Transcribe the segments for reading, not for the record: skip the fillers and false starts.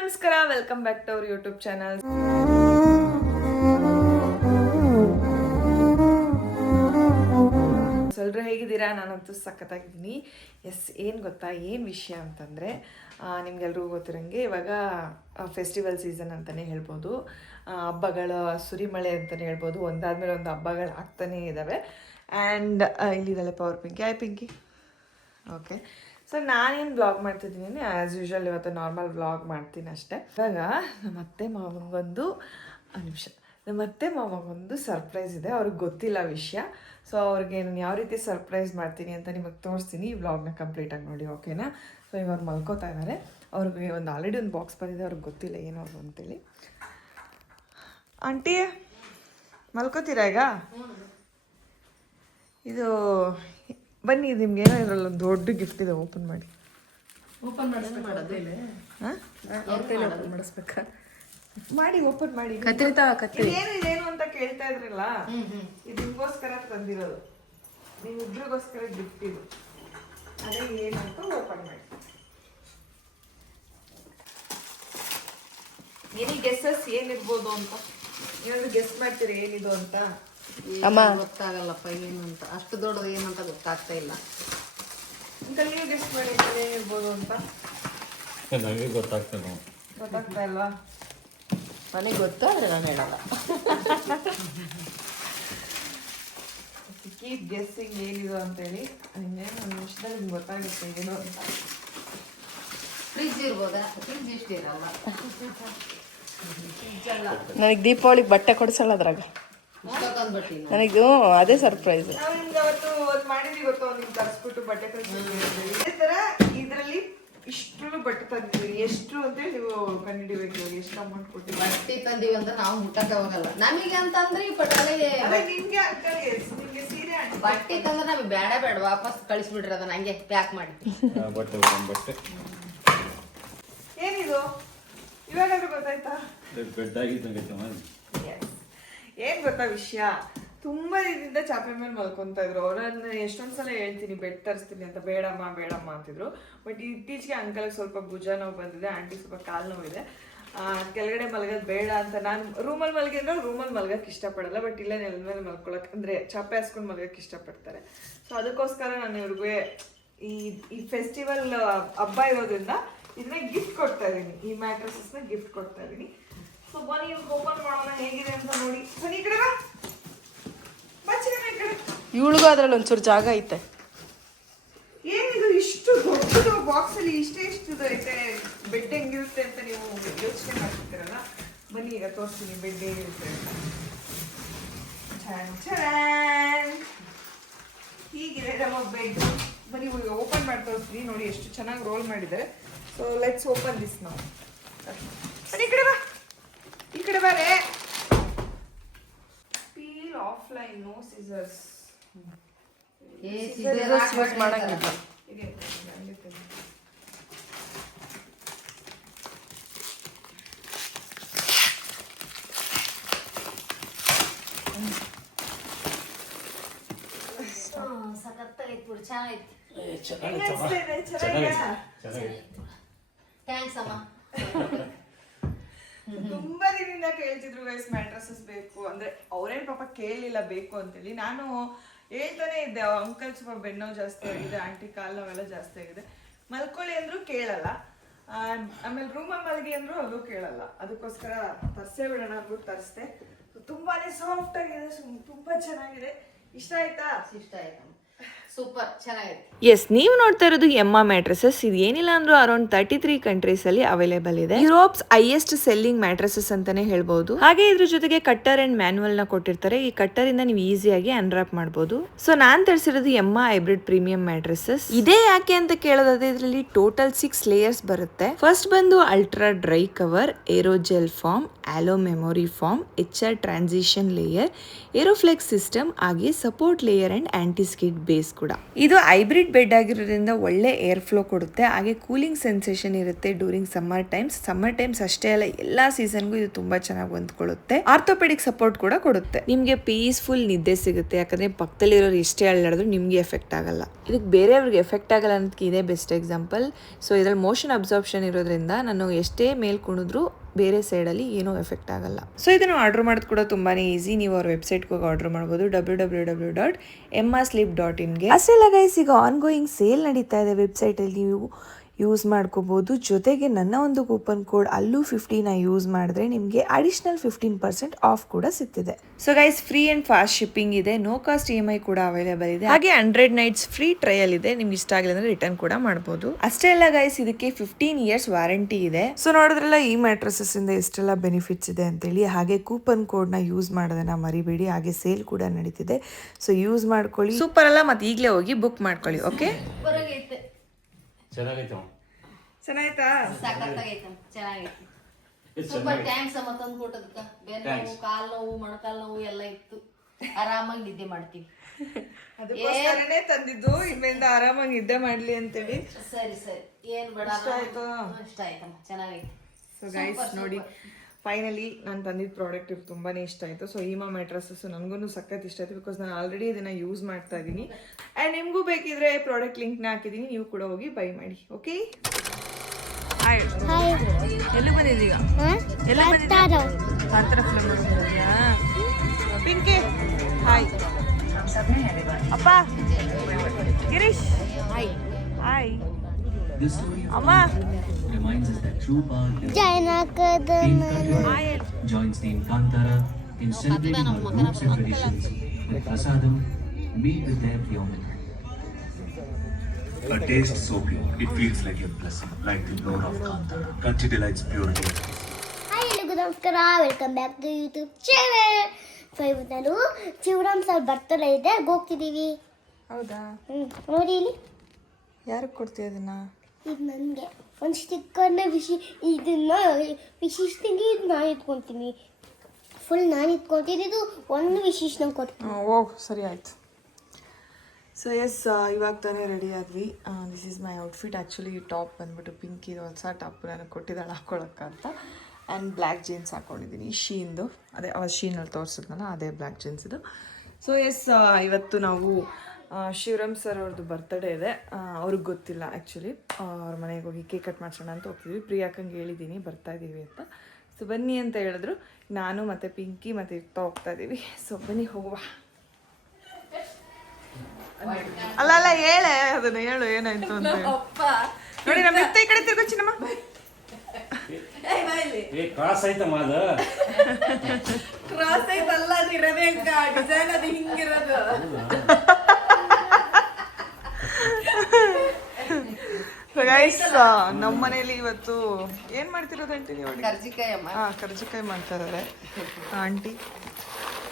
ನಮಸ್ಕಾರ, welcome back to our YouTube channel. ಎಲ್ಲರೂ ಹೇಗಿದ್ದೀರಾ? ನಾನಂತೂ ಸಖತ್ತಾಗಿದ್ದೀನಿ. ಏನು ಗೊತ್ತಾ, ಏನು ವಿಷಯ ಅಂತಂದರೆ, ನಿಮ್ಗೆಲ್ರಿಗೂ ಗೊತ್ತಿರೋಂಗೆ ಇವಾಗ ಫೆಸ್ಟಿವಲ್ ಸೀಸನ್ ಅಂತಲೇ ಹೇಳ್ಬೋದು. ಹಬ್ಬಗಳ ಸುರಿಮಳೆ ಅಂತಲೇ ಹೇಳ್ಬೋದು. ಒಂದಾದ್ಮೇಲೆ ಒಂದು ಹಬ್ಬಗಳು ಆಗ್ತಾನೇ ಇದ್ದಾವೆ. ಆ್ಯಂಡ್ ಇಲ್ಲಿದ್ದಾಳೆ power Pinky. Hi Pinky. Okay, so ನಾನೇನು ವ್ಲಾಗ್ ಮಾಡ್ತಿದ್ದೀನಿ, ಆ್ಯಸ್ ಯೂಶ್ವಲ್ ಇವತ್ತು ನಾರ್ಮಲ್ ವ್ಲಾಗ್ ಮಾಡ್ತೀನಿ ಅಷ್ಟೇ. ಇವಾಗ ನಮ್ಮ ಅತ್ತೆ ಮಾವಂಗೊಂದು ಸರ್ಪ್ರೈಸ್ ಇದೆ. ಅವ್ರಿಗೆ ಗೊತ್ತಿಲ್ಲ ವಿಷಯ. ಸೊ ಅವ್ರಿಗೆ ನಾನು ಯಾವ ರೀತಿ ಸರ್ಪ್ರೈಸ್ ಮಾಡ್ತೀನಿ ಅಂತ ನಿಮಗೆ ತೋರಿಸ್ತೀನಿ. ಈ ವ್ಲಾಗ್ನ ಕಂಪ್ಲೀಟಾಗಿ ನೋಡಿ, ಓಕೆನಾ? ಸೊ ಈಗ ಅವ್ರು ಮಲ್ಕೋತಾ ಇದ್ದಾರೆ. ಅವ್ರಿಗೆ ಆಲ್ರೆಡಿ ಒಂದು ಬಾಕ್ಸ್ ಬಂದಿದೆ, ಅವ್ರಿಗೆ ಗೊತ್ತಿಲ್ಲ ಏನೋದು ಅಂತೇಳಿ. ಆಂಟಿ ಮಲ್ಕೋತೀರಾ ಈಗ? ಇದು ಬನ್ನಿ, ನಿಮ್ಗೆ ಏನೋ ಇದ್ರಲ್ಲಿ ಒಂದು ದೊಡ್ಡ ಗಿಫ್ಟ್ ಇದೆ. ಓಪನ್ ಮಾಡಿ. ಮಾಡಿ ಓಪನ್ ಮಾಡಿ. ಏನು ಅಂತ ಕೇಳ್ತಾ ಇದ್ರಲ್ಲ, ಇದು ನಿಮ್ಗೋಸ್ಕರ ತಂದಿರೋದು. ನಿಮ್ಮಿಬ್ರಿಗೋಸ್ಕರ ಗಿಫ್ಟ್ ಇದು. ಅದೇ ಏನು ಅಂತ ಓಪನ್ ಮಾಡಿ. ಏನಿ ಗೆಸ್ಸಸ್ ಏನಿರ್ಬೋದು ಅಂತ ಏನಾದ್ರು ಗೆಸ್ ಮಾಡ್ತೀರಿ ಏನಿದು ಅಂತ? ಗೊತ್ತಾಗಲ್ಲಪ್ಪ ಏನು ಅಂತ. ಅಷ್ಟು ದೊಡ್ಡದು ಏನಂತ ಗೊತ್ತಾಗ್ತಾ ಇಲ್ಲ. ನೀವು ಗೆಸ್ ಮಾಡಿ ಏನಿರ್ಬೋದು ಅಂತ. ನನಗೆ ಗೊತ್ತಾಗ್ತಾ ಇಲ್ವಾ? ನನಗೆ ಗೊತ್ತು, ಆದರೆ ನಾನು ಹೇಳಲ್ಲ. ಕೀಪ್ ಗೆಸ್ಸಿಂಗ್ ಏನಿದು ಅಂತೇಳಿ. ಇನ್ನೇನು ಒಂದು ನಿಮಿಷದಲ್ಲಿ ನಿಮ್ಗೆ ಗೊತ್ತಾಗುತ್ತೆ ಏನು ಅಂತ. ಫ್ರಿಜ್ ಇರ್ಬೋದಾ? ಫ್ರಿಜ್ ಇಷ್ಟ ಇರಲ್ಲ. ನನಗೆ ದೀಪಾವಳಿಗೆ ಬಟ್ಟೆ ಕೊಡಿಸಲ್ಲ ಅದ್ರಾಗ. ನನಗೆ ಅದೇ ಸರ್ಪ್ರೈಸ್. ನಾವು ನಿಮ್ಗೆ ಅವತ್ತು ಒಂದು ಮಾಡಿದ್ವಿ ಗೊತ್ತು, ನಿಮ್ಗೆ ತರಿಸ್ಬಿಟ್ಟು ಬಟ್ಟೆ ಕಳಿಸ್ಬಿಟ್ಟು. ಇದೇ ಥರ ಇದರಲ್ಲಿ ಇಷ್ಟು ಬಟ್ಟೆ ತಂದಿದ್ದೀವಿ. ಎಷ್ಟು ಅಂತೇಳಿ ನೀವು ಕಂಡುಹಿಡಿಬೇಕು. ಎಷ್ಟು ಅಮೌಂಟ್ ಕೊಟ್ಟು ಬಟ್ಟೆ ತಂದೀವಿ ಅಂತ ನಾವು ಮುಟ್ಟಕ್ಕೆ ಹೋಗಲ್ಲ. ನಮಗೆ ಅಂತಂದ್ರೆ ಈ ಪಟೋಲೆ ನಿಮ್ಗೆ ನಿಮ್ಗೆ ಸೀರೆ ಬಟ್ಟೆ ತಂದ್ರೆ ನಮಗೆ ಬೇಡ ವಾಪಸ್ ಕಳಿಸ್ಬಿಡ್ರಿ. ಅದನ್ನ ಹಂಗೆ ಪ್ಯಾಕ್ ಮಾಡಿ. ಬಟ್ಟೆ ಏನಿದು ಇವಾಗಾದ್ರೂ ಗೊತ್ತಾಯ್ತಾ? ಏನ್ ಗೊತ್ತಾ ವಿಷಯ, ತುಂಬಾ ದಿನದಿಂದ ಚಾಪೆ ಮೇಲೆ ಮಲ್ಕೊಂತ ಇದ್ರು. ಅವ್ರನ್ನ ಎಷ್ಟೊಂದ್ಸಲ ಹೇಳ್ತೀನಿ ಬೆಡ್ ತರಿಸ್ತೀನಿ ಅಂತ, ಬೇಡಮ್ಮ ಅಂತಿದ್ರು. ಬಟ್ ಇತ್ತೀಚೆಗೆ ಅಂಕಲ್ಗೆ ಸ್ವಲ್ಪ ಭುಜ ನೋವು ಬಂದಿದೆ, ಆಂಟಿ ಸ್ವಲ್ಪ ಕಾಲು ನೋವಿದೆ. ಕೆಳಗಡೆ ಮಲಗೋದು ಬೇಡ ಅಂತ ನಾನು ರೂಮಲ್ಲಿ ಮಲಗಿದ್ರೆ ರೂಮಲ್ಲಿ ಮಲ್ಗಕ್ಕೆ ಇಷ್ಟಪಡಲ್ಲ. ಬಟ್ ಇಲ್ಲೇ ನೆಲದ ಮೇಲೆ ಮಲ್ಕೊಳಕ್ ಅಂದ್ರೆ ಚಾಪೆ ಹಾಸ್ಕೊಂಡು ಮಲ್ಗಕ್ಕೆ ಇಷ್ಟಪಡ್ತಾರೆ. ಸೊ ಅದಕ್ಕೋಸ್ಕರ ನಾನು ಇವ್ರಿಗೆ ಈ ಫೆಸ್ಟಿವಲ್ ಹಬ್ಬ ಇರೋದ್ರಿಂದ ಇದನ್ನ ಗಿಫ್ಟ್ ಕೊಡ್ತಾ ಇದೀನಿ. ಈ ಮ್ಯಾಟ್ರಸಸ್ನ ಗಿಫ್ಟ್ ಕೊಡ್ತಾ ಇದೀನಿ. ಸೊ ಬನ್ನಿ ಇವ್ರಿಗೆ ಓಪನ್ ಮಾಡೋಣ ಹೇಗಿದೆ ಅಂತ ನೋಡಿ. ಬನ್ನಿ ಈ ಕಡೆ ಬಾ. ಇವಳಿಗೂ ಅದ್ರಲ್ಲಿ ಒಂಚೂರು ಜಾಗ ಐತೆ. ಏನಿದು ಇಷ್ಟು ದೊಡ್ಡದು ಬಾಕ್ಸ್ ಅಲ್ಲಿ ಇಷ್ಟು ಐತೆ? ಬೆಡ್ ಹೆಂಗಿರುತ್ತೆ ಅಂತ ನೀವು ಯೋಚನೆ ಮಾಡ್ತಿರ್ತೀರಲ್ಲ. ಬನ್ನಿ ಈಗ ತೋರಿಸ್ತೀನಿ ಬೆಡ್ ಹೇಗಿರುತ್ತೆ ಅಂತ. ಹೀಗಿದೆ ನಮ್ಮ ಬೆಡ್. ಬನ್ನಿ ಓಪನ್ ಮಾಡಿ ತೋರಿಸ್ತೀನಿ ನೋಡಿ ಎಷ್ಟು ಚೆನ್ನಾಗಿ ರೋಲ್ ಮಾಡಿದ್ದಾರೆ. ಸೊ ಲೆಟ್ಸ್ ಓಪನ್ ದಿಸ್ ನಾವು. ಬನ್ನಿ ಈ ಕಡೆ ಬಾ, ಈ ಕಡೆ ಬಾರೆ. Peel offline, no scissors. Use ಮಾಡಂಗಿಲ್ಲ. ಸಖತ್ತಾಗೈತೆ, ಚೆನ್ನಾಗೈತೆ. ಥ್ಯಾಂಕ್ಸ್ ಅಮ್ಮ. ತುಂಬಾ ದಿನದಿಂದ ಕೇಳ್ತಿದ್ರು ಗೈಸ್ ಮ್ಯಾಟ್ರಸಸ್ ಬೇಕು ಅಂದ್ರೆ. ಅವ್ರೇನ್ ಪಾಪ ಕೇಳಲಿಲ್ಲ ಬೇಕು ಅಂತೇಳಿ. ನಾನು ಹೇಳ್ತಾನೆ ಇದ್ದೆ, ಅಂಕಲ್ ಸ್ವಲ್ಪ ಬೆನ್ನೋವು ಜಾಸ್ತಿ ಆಗಿದೆ, ಆಂಟಿ ಕಾಲು ನೋವೆಲ್ಲ ಜಾಸ್ತಿ ಆಗಿದೆ, ಮಲ್ಕೊಳ್ಳಿ ಅಂದ್ರು ಕೇಳಲ್ಲ. ಆಮೇಲೆ ರೂಮಲ್ಲಿ ಮಲಗಿ ಅಂದ್ರು ಅದು ಕೇಳಲ್ಲ. ಅದಕ್ಕೋಸ್ಕರ ತರ್ಸೇ ಬಿಡೋಣ ಅಂದ್ಬಿಟ್ಟು ತರಿಸ್ದೆ. ತುಂಬಾನೇ ಸಾಫ್ಟ್ ಆಗಿದೆ, ತುಂಬಾ ಚೆನ್ನಾಗಿದೆ. ಇಷ್ಟ ಆಯ್ತಾ? ಇಷ್ಟ ಆಯ್ತು, ಸೂಪರ್ ಚೆನ್ನಾಗಿದೆ. ಎಸ್, ನೀವು ನೋಡ್ತಾ ಇರೋದು ಎಮ್ಮ ಮ್ಯಾಟ್ರಸಸ್. ಇದು ಏನಿಲ್ಲ ಅಂದ್ರೂ ಅರೌಂಡ್ 33 ಕಂಟ್ರೀಸ್ ಅಲ್ಲಿ ಅವೈಲೇಬಲ್ ಇದೆ. ಯುರೋಪ್ಸ್ ಹೈಯೆಸ್ಟ್ ಸೆಲ್ಲಿಂಗ್ ಮ್ಯಾಟ್ರಸಸ್ ಅಂತಾನೆ ಹೇಳ್ಬಹುದು. ಹಾಗೆ ಇದ್ರ ಜೊತೆಗೆ ಕಟ್ಟರ್ ಅಂಡ್ ಮ್ಯಾನ್ಯುವಲ್ ನ ಕೊಟ್ಟಿರ್ತಾರೆ. ಈ ಕಟ್ಟರ್ ಇಂದ ನೀವು ಈಸಿಯಾಗಿ ಅನ್ರಾಪ್ ಮಾಡಬಹುದು. ಸೊ ನಾನ್ ತರಿಸಿರೋದು ಎಮ್ಮ ಹೈಬ್ರಿಡ್ ಪ್ರೀಮಿಯಂ ಮ್ಯಾಟ್ರಸಸ್. ಇದೇ ಯಾಕೆ ಅಂತ ಕೇಳೋದಾದ್ರೆ ಇದರಲ್ಲಿ ಟೋಟಲ್ 6 ಲೇಯರ್ಸ್ ಬರುತ್ತೆ. ಫಸ್ಟ್ ಬಂದು ultra dry cover, aerogel foam, aloe memory foam, HR transition layer, aeroflex system, ಹಾಗೆ support layer and anti skid base ಕೂಡ. ಇದು ಹೈಬ್ರಿಡ್ ಬೆಡ್ ಆಗಿರೋದ್ರಿಂದ ಒಳ್ಳೆ ಏರ್ ಫ್ಲೋ ಕೊಡುತ್ತೆ, ಹಾಗೆ ಕೂಲಿಂಗ್ ಸೆನ್ಸೇಷನ್ ಇರುತ್ತೆ ಡ್ಯೂರಿಂಗ್ ಸಮ್ಮರ್ ಟೈಮ್ಸ್ ಅಷ್ಟೇ ಅಲ್ಲ, ಎಲ್ಲಾ ಸೀಸನ್ಗೂ ಇದು ತುಂಬಾ ಚೆನ್ನಾಗಿ ಹೊಂದ್ಕೊಳ್ಳುತ್ತೆ. ಆರ್ಥೋಪೆಡಿಕ್ ಸಪೋರ್ಟ್ ಕೂಡ ಕೊಡುತ್ತೆ. ನಿಮ್ಗೆ ಪೀಸ್ಫುಲ್ ನಿದ್ದೆ ಸಿಗುತ್ತೆ, ಯಾಕಂದ್ರೆ ಪಕ್ಕದಲ್ಲಿರೋರು ಎಷ್ಟೇ ಅಳ್ಳಾಡಿದ್ರು ನಿಮ್ಗೆ ಎಫೆಕ್ಟ್ ಆಗಲ್ಲ. ಇದಕ್ಕೆ ಬೇರೆಯವ್ರಿಗೆ ಎಫೆಕ್ಟ್ ಆಗಲ್ಲ ಅನ್ನೋದಕ್ಕೆ ಇದೇ ಬೆಸ್ಟ್ ಎಕ್ಸಾಂಪಲ್. ಸೊ ಇದ್ರಲ್ಲಿ ಮೋಷನ್ ಅಬ್ಸಾರ್ಪ್ಷನ್ ಇರೋದ್ರಿಂದ ನಾನು ಎಷ್ಟೇ ಮೇಲ್ ಕುಣಿದ್ರು ಬೇರೆ ಸೈಡಲ್ಲಿ ಏನೂ ಎಫೆಕ್ಟ್ ಆಗಲ್ಲ. ಸೊ ಇದನ್ನು ಆರ್ಡರ್ ಮಾಡೋದು ಕೂಡ ತುಂಬಾ ಈಸಿ. ನೀವು ಅವ್ರ ವೆಬ್ಸೈಟ್ಗೆ ಹೋಗಿ ಆರ್ಡರ್ ಮಾಡ್ಬೋದು, www.emmasleep.in. ಅಷ್ಟೇ ಅಲ್ಲ ಗೈಸ್, ಈಗ ಆನ್ಗೋಯಿಂಗ್ ಸೇಲ್ ನಡೀತಾ ಇದೆ ವೆಬ್ಸೈಟಲ್ಲಿ, ನೀವು ಯೂಸ್ ಮಾಡ್ಕೋಬಹುದು. ಜೊತೆಗೆ ನನ್ನ ಒಂದು ಕೂಪನ್ ಕೋಡ್ ಅಲ್ಲೂ 50 ಯೂಸ್ ಮಾಡಿದ್ರೆ ನಿಮಗೆ ಅಡಿಷನಲ್ 15% ಆಫ್ ಕೂಡ ಸಿಗ್ತಿದೆ. So guys, free and fast shipping ಇದೆ, ನೋ ಕಾಸ್ಟ್ EMI ಕೂಡ ಅವೈಲೇಬಲ್ ಇದೆ, ಹಾಗೆ 100 nights ಫ್ರೀ ಟ್ರಯಲ್ ಇದೆ. ನಿಮ್ಗೆ ಇಷ್ಟ ಆಗಿಲ್ಲ ಅಂದ್ರೆ ರಿಟರ್ನ್ ಕೂಡ ಮಾಡಬಹುದು. ಅಷ್ಟೇ ಅಲ್ಲ ಗೈಸ್, ಇದಕ್ಕೆ 15 years ವಾರಂಟಿ ಇದೆ. ಸೊ ನೋಡಿದ್ರಲ್ಲ ಈ ಮ್ಯಾಟ್ರಸಸ್ ಇಂದ ಎಷ್ಟೆಲ್ಲ ಬೆನಿಫಿಟ್ಸ್ ಇದೆ ಅಂತೇಳಿ. ಹಾಗೆ ಕೂಪನ್ ಕೋಡ್ ನ ಯೂಸ್ ಮಾಡೋದನ್ನ ಮರಿಬೇಡಿ, ಹಾಗೆ ಸೇಲ್ ಕೂಡ ನಡೀತಿದೆ. ಸೊ ಯೂಸ್ ಮಾಡ್ಕೊಳ್ಳಿ, ಸೂಪರ್ ಅಲ್ಲ, ಮತ್ತೆ ಈಗಲೇ ಹೋಗಿ ಬುಕ್ ಮಾಡ್ಕೊಳ್ಳಿ. ಓಕೆ, ಚೆನ್ನಾಗೈತೆ ಚೆನ್ನಾಯ್ತಾ? ಸಖತ್ತಾಗೈತೆ, ಚೆನ್ನಾಗೈತೆ. ಸೂಪರ್ ಥ್ಯಾಂಕ್ಸ್ ಅಮ್ಮ ತಂದು ಕೊಟ್ಟದಕ್ಕ. ಬೆನ್ನು ನೋವು, ಕಾಲು ನೋವು, ಮೊಣಕಾಲು ನೋವು ಎಲ್ಲ ಇತ್ತು, ಆರಾಮಾಗಿ ನಿದ್ದೆ ಮಾಡ್ತೀವಿ. ಅದಕ್ಕೋಸ್ಕರನೇ ತಂದಿದ್ದು, ಇಲ್ಲಿಂದ ಆರಾಮಾಗಿ ನಿದ್ದೆ ಮಾಡ್ಲಿ ಅಂತೇಳಿ. ಸರಿ ಏನ್ ಬೇಡ, ಇಷ್ಟ ಆಯ್ತಮ್ಮ, ಚೆನ್ನಾಗೈತೆ. ಸೊ ಗೈಸ್ ನೋಡಿ, ಫೈನಲಿ ನಾನು ತಂದಿದ್ದ ಪ್ರಾಡಕ್ಟ್ ಇವ್ರು ತುಂಬಾ ಇಷ್ಟ ಆಯಿತು. ಸೊ ಈಮಾ ಮ್ಯಾಟ್ರಸಸ್ ನನಗೂ ಸಖತ್ ಇಷ್ಟ ಆಯಿತು, ಬಿಕಾಸ್ ನಾನು ಆಲ್ರೆಡಿ ಇದನ್ನು ಯೂಸ್ ಮಾಡ್ತಾ ಇದ್ದೀನಿ. ಆ್ಯಂಡ್ ನಿಮಗೂ ಬೇಕಿದ್ರೆ ಪ್ರಾಡಕ್ಟ್ ಲಿಂಕ್ನ ಹಾಕಿದ್ದೀನಿ, ನೀವು ಕೂಡ ಹೋಗಿ ಬೈ ಮಾಡಿ. ಓಕೆ, ಎಲ್ಲಿ ಬಂದಿದ್ದೀಗ? ಎಲ್ಲಿ ಬಂದಿದ್ದೀಗ? ಪಿಂಕಿ ಹಾಯ್, ಅಪ್ಪ ಗಿರೀಶ್ ಹಾಯ್. ಅಮ್ಮ reminds us that true power in joins the Kantara in celebrating our roots and traditions with prasadam made with their pure milk. A taste so pure, it feels like a blessing, like the Lord of Kantara. Kanchi delights purity. Hi ಎಲ್ಲರಿಗೂ ನಮಸ್ಕಾರ, welcome back to YouTube channel. So ಇವತ್ತು ನಾನು Shivaram sir birthday ಇದೆ, ಹೋಗ್ತಿದ್ದೀವಿ. ಹೌದಾ? ನೋಡಿ ಇಲ್ಲಿ ಯಾರಿಗೆ ಕೊಡ್ತೀಯ ಇದನ್ನ? ಇದು ನನಗೆ ಒಂದು ಸ್ಟಿಕ್ಕರ್ನ ಇದನ್ನ ವಿಶಿಷ್ಟಂಗೆ ಇದು ನಾನು ಇಟ್ಕೊತೀನಿ, ಫುಲ್ ನಾನು ಇಟ್ಕೊತೀನಿ. ಇದು ಒಂದು ವಿಶಿಷ್ಟ ಕೊಡ್ತೀನಿ. ಓಹ್, ಸರಿ ಆಯ್ತು. ಸೊ ಎಸ್, ಇವಾಗ ತಾನೇ ರೆಡಿ ಆದ್ವಿ. This is my outfit. Actually ಈ ಟಾಪ್ ಬಂದ್ಬಿಟ್ಟು ಪಿಂಕಿ ಹೊಸ ಟಾಪ್ ನನಗೆ ಕೊಟ್ಟಿದ್ದಾಳೆ ಹಾಕ್ಕೊಳಕ್ಕಂತ. ಆ್ಯಂಡ್ ಬ್ಲ್ಯಾಕ್ ಜೀನ್ಸ್ ಹಾಕ್ಕೊಂಡಿದ್ದೀನಿ, ಶೀನ್ದು. ಅದೇ ಅವತ್ತು ಶೀನಲ್ಲಿ ತೋರಿಸಿದ್ನಲ್ಲ, ಅದೇ ಬ್ಲ್ಯಾಕ್ ಜೀನ್ಸ್ ಇದು. ಸೊ ಎಸ್, ಇವತ್ತು ನಾವು ಶಿವರಾಮ್ ಸರ್ ಅವ್ರದ್ದು ಬರ್ತಡೇ ಇದೆ. ಅವ್ರಿಗೆ ಗೊತ್ತಿಲ್ಲ ಆ್ಯಕ್ಚುಲಿ. ಅವ್ರ ಮನೆಗೆ ಹೋಗಿ ಕೇಕ್ ಕಟ್ ಮಾಡ್ಸೋಣ ಅಂತ ಹೋಗ್ತಿದ್ವಿ. ಪ್ರಿಯಾಕಂಗೆ ಹೇಳಿದ್ದೀನಿ ಬರ್ತಾ ಇದ್ದೀವಿ ಅಂತ. ಸೊ ಬನ್ನಿ ಅಂತ ಹೇಳಿದ್ರು. ನಾನು ಮತ್ತು ಪಿಂಕಿ ಮತ್ತು ಇರ್ತಾ ಹೋಗ್ತಾ ಇದ್ದೀವಿ. ಸೊ ಬನ್ನಿ ಹೋಗುವ. ಅಲ್ಲ ಹೇಳೆ, ಅದನ್ನ ಹೇಳು ಏನಾಯ್ತು ಅಂತ. ನೋಡಿ ನಮ್ಮ ಈ ಕಡೆ ತಿರ್ಗೋ ಚಿನ್ನಮ್ಮ. ಕ್ರಾಸ್ ಐತಮ್ಮ, ಅದು ಕ್ರಾಸ್ ಐತಲ್ಲ, ಅದು ಇರಬೇಕ ಡಿಸೈನ್, ಅದು ಹಿಂಗಿರೋದು. ನಮ್ಮ ಮನೇಲಿ ಇವತ್ತು ಏನ್ ಮಾಡ್ತಿರೋದು ಆಂಟಿ? ನೀವು ಕರ್ಜಿಕಾಯಿ ಮಾಡ್ತಾ ಇದಾರೆ ಆಂಟಿ.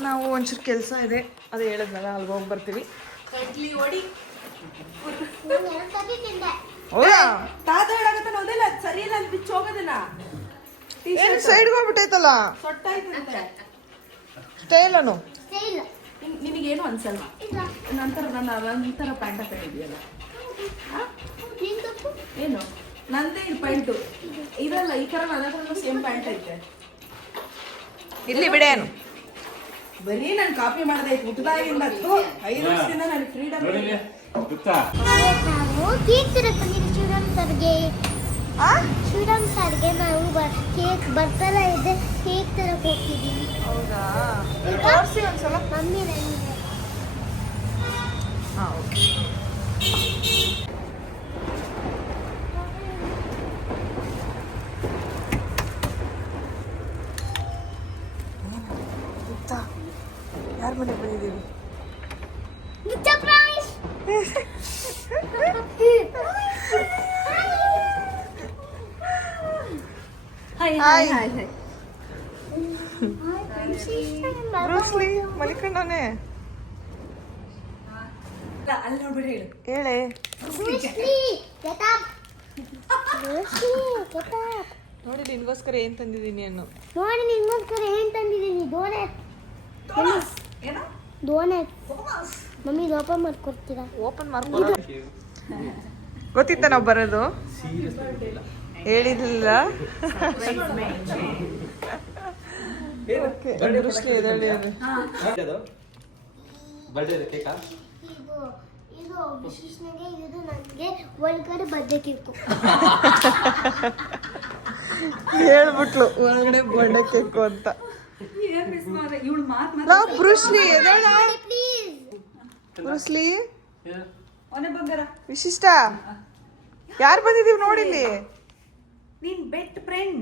ನಾವು ಒಂಚೂರು ಕೆಲಸ ಇದೆ, ಅದೇ ಹೇಳಿದ್ನಲ್ಲ, ಅಲ್ಗೆ ಹೋಗಿ ಬರ್ತೀವಿ. ಸೈಡ್ ಹೋಗ್ಬಿಟ್ಟೈತಲ್ಲ ಸ್ಟೈಲನು. ನಿನಗೇನು ಅನ್ಸಲ್ವಾ? ನಂತರ ಒಂಥರ ಪ್ಯಾಂಟ್ ಹಾಕೊಂಡಿದ್ಯಲ್ಲ, ಏನು ನಂದೇ ಇದು ಪ್ಯಾಂಟು ಇದಲ್ಲ, ಈ ಥರ ನನ್ನ ಹತ್ರ ಸೇಮ್ ಪ್ಯಾಂಟ್ ಐತೆ. ಇಲ್ಲಿ ಬಿಡೇನು, ಬರೀ ನಾನು ಕಾಪಿ ಮಾಡಿದೆ ಹುಟ್ಟದಾಗಿಂದ 5 ವರ್ಷದಿಂದ ನಾನು ಫ್ರೀಡಮ್. ನಾವು ಕೇಕ್ ತರಕ್ಕೆ ಬಂದಿದ್ದೀವಿ ಶಿವರಾಮ್ ಸರ್ಗೆ ನಾವು ಕೇಕ್ ಬರ್ತಡೇ ಇದೆ, ಕೇಕ್ ತರಕ್ಕೆ ಹೋಗ್ತಿದ್ದೀವಿ. ಹೌದಾ? ತೋರಿಸಿ ಒಂದ್ಸಲ. ಮಮ್ಮಿ ನನಗೆ ಹಾಂ, ಓಕೆ. ಯಾರ ಮನೆಗೆ ಬಂದಿದ್ದೀವಿ? ಬ್ರೂಸ್ಲಿ ಮಲಿಕಣ್ಣನೇ. ಅಲ್ಲಿ ನೋಡ್ಬಿಡಿ, ಹೇಳೆ. ನೋಡಿ ನಿನ್ಗೋಸ್ಕರ ಏನ್ ತಂದಿದ್ದೀನಿ ಅನ್ನು. ನೋಡಿ ನಿನ್ಗೋಸ್ಕರ ಏನ್ ತಂದಿದ್ದೀನಿ. ಡೋನೆಟ್. ಏನೋ ಡೋನೆಟ್. ಮಮ್ಮಿ ಇದು ಓಪನ್ ಮಾಡ್ಕೊಡ್ತೀರಾ? ಓಪನ್ ಮಾಡ್ಬೋದು. ಗೊತ್ತಿತ್ತ ನಾವು ಬರೋದು? ಹೇಳಿರ್ಲಿಲ್ಲ. ಇದು ವಿಶೇಷನಿಗೆ, ಇದು ನನಗೆ ಒಳಗಡೆ ಬರ್ಡೇ ಕೇಕು. ಹೇಳ್ಬಿಟ್ಲು ಒಳಗಡೆ ಬರ್ಡೇ ಕೇಕು ಅಂತ. ಬ್ರೂಸ್ಲಿ ಬ್ರೂಸ್ಲಿ ವಿಶಿಷ್ಟ ಯಾರು ಬಂದಿದೀವಿ ನೋಡಿಲ್ಲಿ. ನೀನ್ ಬೆಟ್ ಫ್ರೆಂಡ್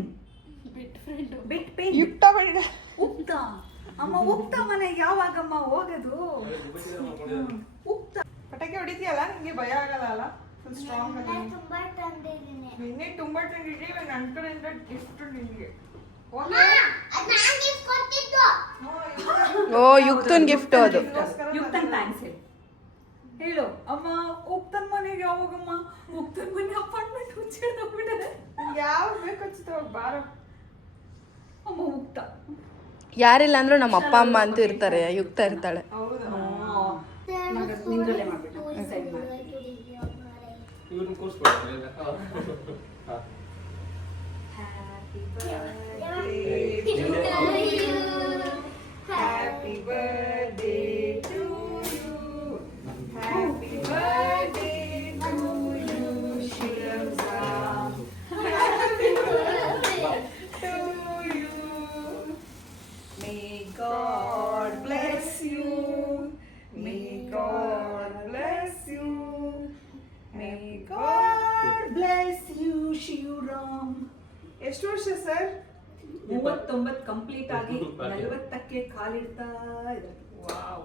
ಯುಕ್ತ ಬಂದಿದ. ಉಕ್ತ ಅಮ್ಮ, ಉಕ್ತ ಮನೆ ಯಾವಾಗಮ್ಮ ಹೋಗೋದು? ಪಟಾಕಿ ಹೊಡಿತೀಯಲ್ಲ, ನಿಂಗೆ ಭಯ ಆಗಲ್ಲ ಅಲ್ಲ? ಫುಲ್ ಸ್ಟ್ರಾಂಗ್ ಅಲ್ಲ? ತುಂಬಾ ತಂದಿದ್ದೀನಿ. ನಿನ್ನೆ ತುಂಬಾ ತಂದಿದ್ದೀವಿ, ನನ್ನ ಕಡೆಯಿಂದ ಗಿಫ್ಟ್ ನಿನ್ಗೆ. ಓ ಯುಕ್ತನ್ ಗಿಫ್ಟ್ ಅದು. ಯುಕ್ತನ್ ಥ್ಯಾಂಕ್ಸ್ ಹೇಳು ಅಮ್ಮ. ಉಕ್ತನ್ ಮನೆಗೆ ಯಾವಾಗಮ್ಮ? ಉಕ್ತನ್ ಮನೆ ಅಪಾರ್ಟ್ಮೆಂಟ್ ಹುಚ್ಚಿಡ್ಬಿಟ್ಟದೆ. ಯಾವ ಬೇಕು ಅನ್ಸುತ್ತವ ಬಾರೋ ಅಮ್ಮ. ಉಕ್ತ ಯಾರಿಲ್ಲ ಅಂದ್ರೂ ನಮ್ಮ ಅಪ್ಪ ಅಮ್ಮ ಅಂತೂ ಇರ್ತಾರೆ, ಯುಕ್ತ ಇರ್ತಾಳೆ. ನಿಂದ್ರಲ್ಲೇ ಮಾಡ್ಬಿಟ್ಟು ಸೈಡ್ ಮಾಡಿ. Happy birthday to you. Happy birthday to you, Shiramsa. Happy birthday to you. May God bless you. May God bless you. May God bless you, Shivaram. ಎಷ್ಟು ವರ್ಷ ಸರ್? 39 ಕಂಪ್ಲೀಟ್ ಆಗಿ 40ಕ್ಕೆ ಕಾಲಿಡ್ತಾ ಇದೆ. ವಾವ್,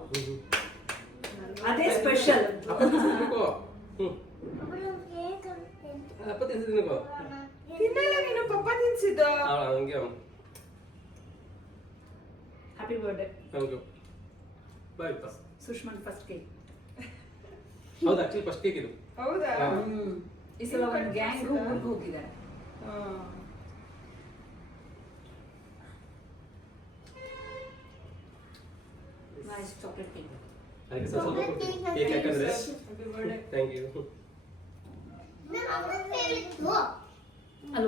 ಅದೇ ಸ್ಪೆಷಲ್. ತಿನ್ನಲ್ಲ ನೀನು, ಪಪ್ಪ ತಿನ್ಸಿದ್ದು. Happy birthday Sushman. First cake. ಹೌದಾ? ಫಸ್ಟ್ ಕೇಕ್ ಇದು. ಹೌದಾ? ಈ ಸಲ ಒಂದು ಗ್ಯಾಂಗ್ ಊರಿಗೆ ಹೋಗಿದ್ದಾರೆ. Nice chocolate cake. ಅಲ್ಲಿ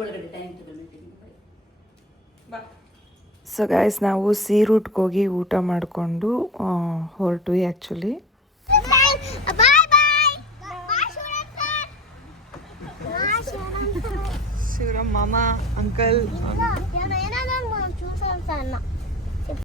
ಒಳಗಡೆ ಡೈನಿಂಗ್ ಟೇಬಲ್ ಮೇಲೆ ಸೊ ಗೈಸ್, ನಾವು ಸೀ ರೂಟ್ಗೆ ಹೋಗಿ ಊಟ ಮಾಡಿಕೊಂಡು ಹೊರಟ್ವಿ ಆ್ಯಕ್ಚುಲಿ. ಶಿವರಾಮ್ ಮಾಮ, ಅಂಕಲ್ ಏನಾದ್ರು